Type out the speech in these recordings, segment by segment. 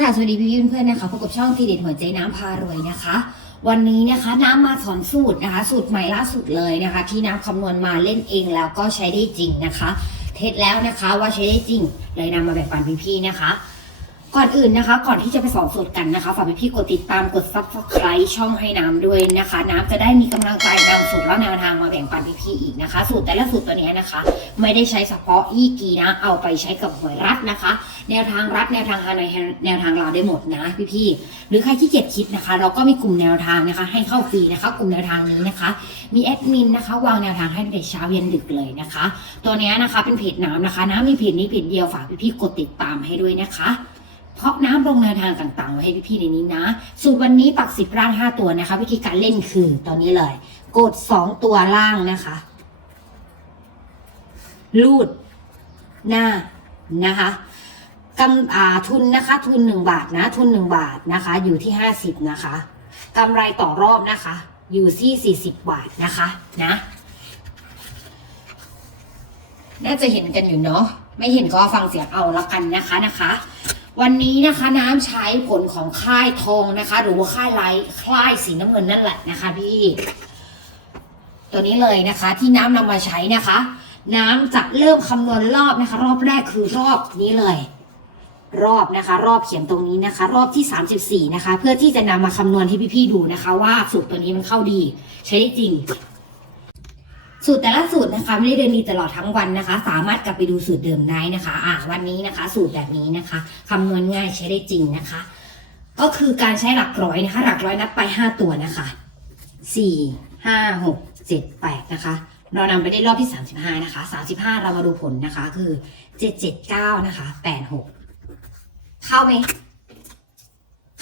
กราบสวัสดีพี่เพื่อนๆนะคะพบกับช่องทีเด็ดหัวใจน้ำพารวยนะคะ วันนี้นะคะน้ำมาสอนสูตรนะคะ สูตรใหม่ล่าสุดเลยนะคะ ที่น้ำคำนวณมาเล่นเองแล้วก็ใช้ได้จริงนะคะ เทสแล้วนะคะว่าใช้ได้จริงเลยนำมาแบ่งปันพี่ๆนะคะ ก่อนอื่นนะคะ ก่อนที่จะไปสอนสูตรกันนะคะฝากพี่กดติดตามกด subscribe ช่องให้น้ำด้วยนะคะ น้ำจะได้มีกำลังใจนำสูตรและแนวทางมาแบ่งปันพี่ๆอีกนะคะ สูตรแต่ละสูตรตัวนี้นะคะ ไม่ได้ใช้เฉพาะยี่กีนะ เอาไปใช้กับหวยรัฐนะคะ แนวทางรัฐแนวทางฮานอยแนวทางลาวได้หมดนะพี่ๆหรือใครที่เกียจคิดนะคะ เราก็มีกลุ่มแนวทางนะคะ ให้เข้าฟรีนะคะ กลุ่มแนวทางนี้นะคะ มีแอดมินนะคะ วางแนวทางให้ตั้งแต่เช้าเย็นดึกเลยนะคะ ตัวนี้นะคะเป็นเพจน้ำนะคะ น้ำมีเพจนี้เพจเดียวฝากพี่ๆกดติดตามให้ด้วยนะคะ เพาะน้ำลงแนวทางต่างๆ ไว้ให้พี่ๆในนี้นะ สูตรวันนี้ปักสิบร่างห้าตัวนะคะ วิธีการเล่นคือตอนนี้เลย กดสองตัวล่างนะคะ ลูด หน้านะคะกำอ่าทุนนะคะ ทุนหนึ่งบาทนะ ทุนหนึ่งบาทนะคะ อยู่ที่ห้าสิบนะคะกำไรต่อรอบนะคะ อยู่ที่สี่สิบบาทนะคะนะน่าจะเห็นกันอยู่เนาะไม่เห็นก็ฟังเสียงเอาละกันนะคะนะคะ วันนี้นะคะน้ำใช้ผลของค่ายทองนะคะ หรือว่าค่ายไลท์ค่ายสีน้ำเงินนั่นแหละนะคะพี่ ตัวนี้เลยนะคะ ที่น้ำนำมาใช้นะคะ น้ำจะเริ่มคำนวณรอบนะคะ รอบแรกคือรอบนี้เลย รอบนะคะ รอบเขียนตรงนี้นะคะ รอบที่ 34 นะคะ เพื่อที่จะนำมาคำนวณให้พี่ๆดูนะคะ ว่าสูตรตัวนี้มันเข้าดี ใช้ได้จริง สูตรแต่ละสูตรนะคะไม่ได้เดินดีตลอดทั้งวันนะคะ สามารถกลับไปดูสูตรเดิมได้นะคะ อ่าวันนี้นะคะ สูตรแบบนี้นะคะคำนวณง่ายใช้ได้จริงนะคะ ก็คือการใช้หลักร้อยนะคะ หลักร้อยนับไปห้าตัวนะคะสี่ห้าหกเจ็ดแปดนะคะ เรานำไปได้รอบที่35นะคะ35เรามาดูผลนะคะ คือ779นะคะ86เข้าไหม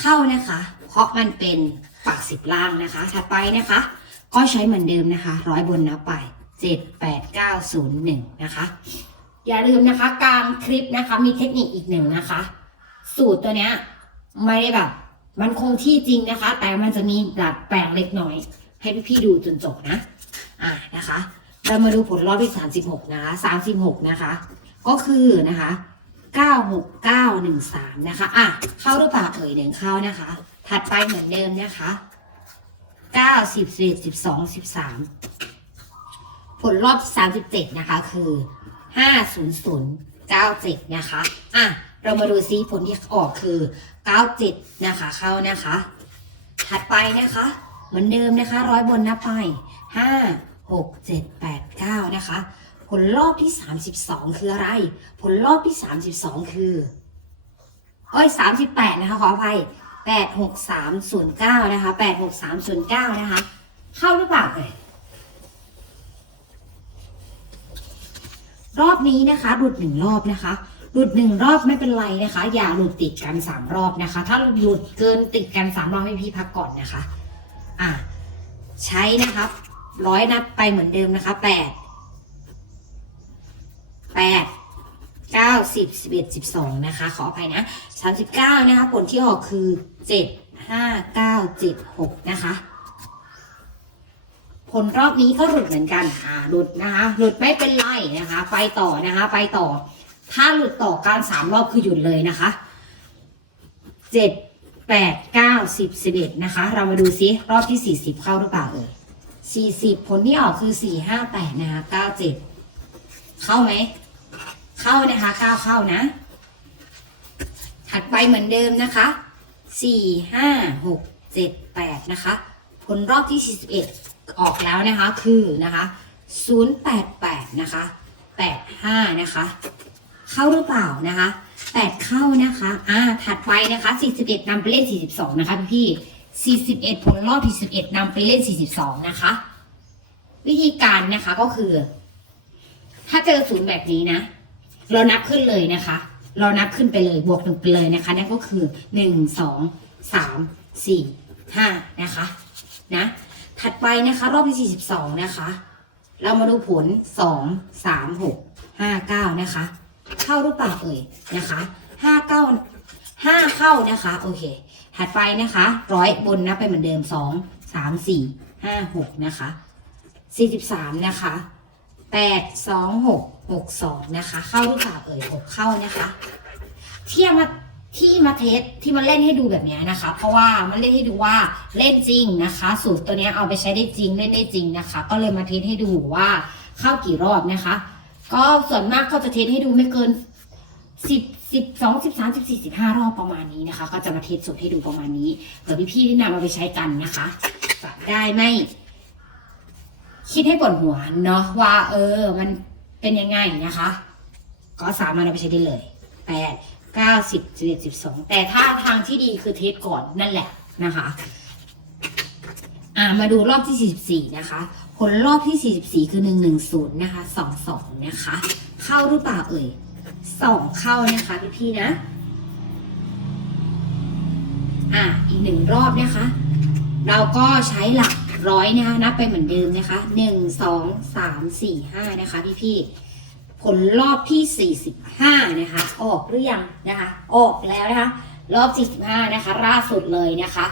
เข้านะคะ เพราะมันเป็นปักสิบล่างนะคะ ถัดไปนะคะ ก็ใช้เหมือนเดิมนะคะ ร้อยบนนับไป 78901 นะคะ อย่าลืมนะคะกลางคลิปนะคะ มีเทคนิคอีกหนึ่งนะคะ สูตรตัวเนี้ยไม่ได้แบบ มันคงที่จริงนะคะ แต่มันจะมีดัดแปลงเล็กน้อย ให้พี่ๆดูจนจบนะ อะนะคะ เรามาดูผลรอบที่36 นะคะ 36 นะคะ ก็คือนะคะ96913 นะคะ อะ เข้าหรือเปล่าเอ่ยหนึ่งเข้านะคะ ถัดไปเหมือนเดิมนะคะ 9 10 11 12 13 ลรอบ 37 นะคะ คือ 50097 นะคะ อะ เรามาดูซิผลที่ออกคือ 97 นะคะ เข้านะคะ ถัดไปนะคะ เหมือนเดิมนะคะร้อยบนนับไปห้าหกเจ็ดแปดเก้านะคะ ผลรอบที่สามสิบสองคืออะไร ผลรอบที่สามสิบสองคือเอ้ยสามสิบแปดนะคะ ขออภัยแปดหกสามศูนย์เก้านะคะแปดหกสามศูนย์เก้านะคะ เข้าหรือเปล่าเอ่ย รอบนี้นะคะหลุดหนึ่งรอบนะคะ หลุดหนึ่งรอบไม่เป็นไรนะคะ อย่าหลุดติดกันสามรอบนะคะ ถ้าหลุดเกินติดกันสามรอบให้พี่พักก่อนนะคะ อะใช้นะครับร้อยนับไปเหมือนเดิมนะคะแปดแปดเก้าสิบสิบเอ็ดสิบสองนะคะ ขออภัยนะสามสิบเก้านะคะ ผลที่ออกคือเจ็ดห้าเก้าเจ็ดหกนะคะ ผลรอบนี้ก็หลุดเหมือนกันอ่าหลุดนะคะ หลุดไม่เป็นไรนะคะ ไปต่อนะคะ ไปต่อ ถ้าหลุดต่อการสามรอบคือหยุดเลยนะคะเจ็ดแปดเก้าสิบสิบเอ็ดนะคะ เรามาดูซิรอบที่สี่สิบเข้าหรือเปล่าเอ่ยสี่สิบผลที่ออกคือสี่ห้าแปดนะคะเก้าเจ็ดเข้าไหม เข้านะคะเก้าเข้านะ ถัดไปเหมือนเดิมนะคะสี่ห้าหกเจ็ดแปดนะคะ ผลรอบที่สี่สิบเอ็ด ออกแล้วนะคะ คือนะคะศูนย์แปดแปดนะคะแปดห้านะคะ เข้าหรือเปล่านะคะแปดเข้านะคะ อ่า ถัดไปนะคะสี่สิบเอ็ดนำไปเล่นสี่สิบสองนะคะพี่สี่สิบเอ็ดผลรอบที่สิบเอ็ดนำไปเล่นสี่สิบสองนะคะ วิธีการนะคะก็คือ ถ้าเจอศูนย์แบบนี้นะ เรานับขึ้นเลยนะคะ เรานับขึ้นไปเลยบวกหนึ่งไปเลยนะคะนั่นก็คือหนึ่งสองสามสี่ห้านะคะ นะ ถัดไปนะคะ รอบที่สี่สิบสองนะคะ เรามาดูผลสองสามหกห้าเก้านะคะ เข้าหรือเปล่าเอ่ยนะคะห้าเก้าห้าเข้านะคะ โอเค ถัดไปนะคะร้อยบนนับไปเหมือนเดิมสองสามสี่ห้าหกนะคะสี่สิบสามนะคะแปดสองหกหกสองนะคะ เข้าหรือเปล่าเอ่ยหกเข้านะคะ เทียบมา ที่มาเทสที่มาเล่นให้ดูแบบนี้นะคะ เพราะว่ามันเล่นให้ดูว่าเล่นจริงนะคะ สูตรตัวนี้เอาไปใช้ได้จริงเล่นได้จริงนะคะ ก็เลยมาเทสให้ดูว่าเข้ากี่รอบนะคะ ก็ส่วนมากก็จะเทสให้ดูไม่เกินสิบสิบสองสิบสามสิบสี่สิบห้ารอบประมาณนี้นะคะ ก็จะมาเทสสูตรให้ดูประมาณนี้เผื่อพี่ๆที่นำมาไปใช้กันนะคะจะได้ไม่คิดให้ปวดหัวเนาะว่า เออ มันเป็นยังไงนะคะ ก็สามารถเอาไปใช้ได้เลยแปด เก้าสิบสิบเอ็ดสิบสองแต่ถ้าทางที่ดีคือเทสก่อนนั่นแหละนะคะ อ่ามาดูรอบที่สี่สิบสี่นะคะ ผลรอบที่สี่สิบสี่คือหนึ่งหนึ่งศูนย์นะคะสองสองนะคะ เข้าหรือเปล่าเอ่ยสองเข้านะคะพี่พี่นะ อะอีกหนึ่งรอบนะคะ เราก็ใช้หลักร้อยนะคะนับไปเหมือนเดิมนะคะหนึ่งสองสามสี่ห้านะคะพี่พี่ ผลรอบที่สี่สิบห้านะคะ ออกหรือยังนะคะ ออกแล้วนะคะ รอบสี่สิบห้านะคะล่าสุดเลยนะคะ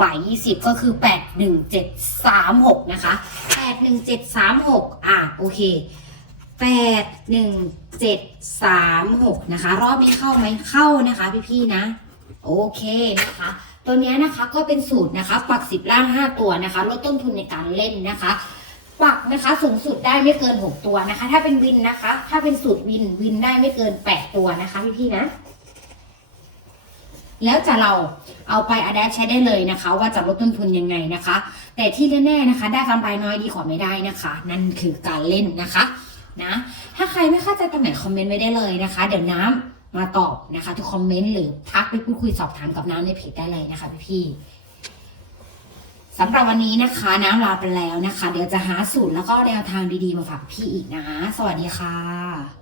บ่ายยี่สิบก็คือแปดหนึ่งเจ็ดสามหกนะคะแปดหนึ่ามหกอะ โอเคแปดหนึ่งเจ็ดสามหกนะคะ รอบนี้เข้าไหมเข้านะคะ พี่ๆนะ โอเคนะคะตัวนี้นะคะก็เป็นสูตรนะคะ ปักสิบล่างห้าตัวนะคะ ลดต้นทุนในการเล่นนะคะ ปักนะคะสูงสุดได้ไม่เกินหกตัวนะคะ ถ้าเป็นวินนะคะ ถ้าเป็นสูตรวินวินได้ไม่เกินแปดตัวนะคะพี่ๆนะ แล้วจะเราเอาไปอัดแอใช้ได้เลยนะคะ ว่าจะลดต้นทุนยังไงนะคะ แต่ที่แน่ๆนะคะ ได้กำไรน้อยดีกว่าไม่ได้นะคะ นั่นคือการเล่นนะคะนะถ้าใครไม่เข้าใจตรงไหนคอมเมนต์ไว้ได้เลยนะคะ เดี๋ยวน้ำมาตอบนะคะ ทุกคอมเมนต์หรือทักไปพูดคุยสอบถามกับน้ำในเพจได้เลยนะคะพี่ๆ สำหรับวันนี้นะคะน้ำลาไปแล้วนะคะ เดี๋ยวจะหาสูตรแล้วก็แนวทางดีๆมาฝากพี่อีกนะ สวัสดีค่ะ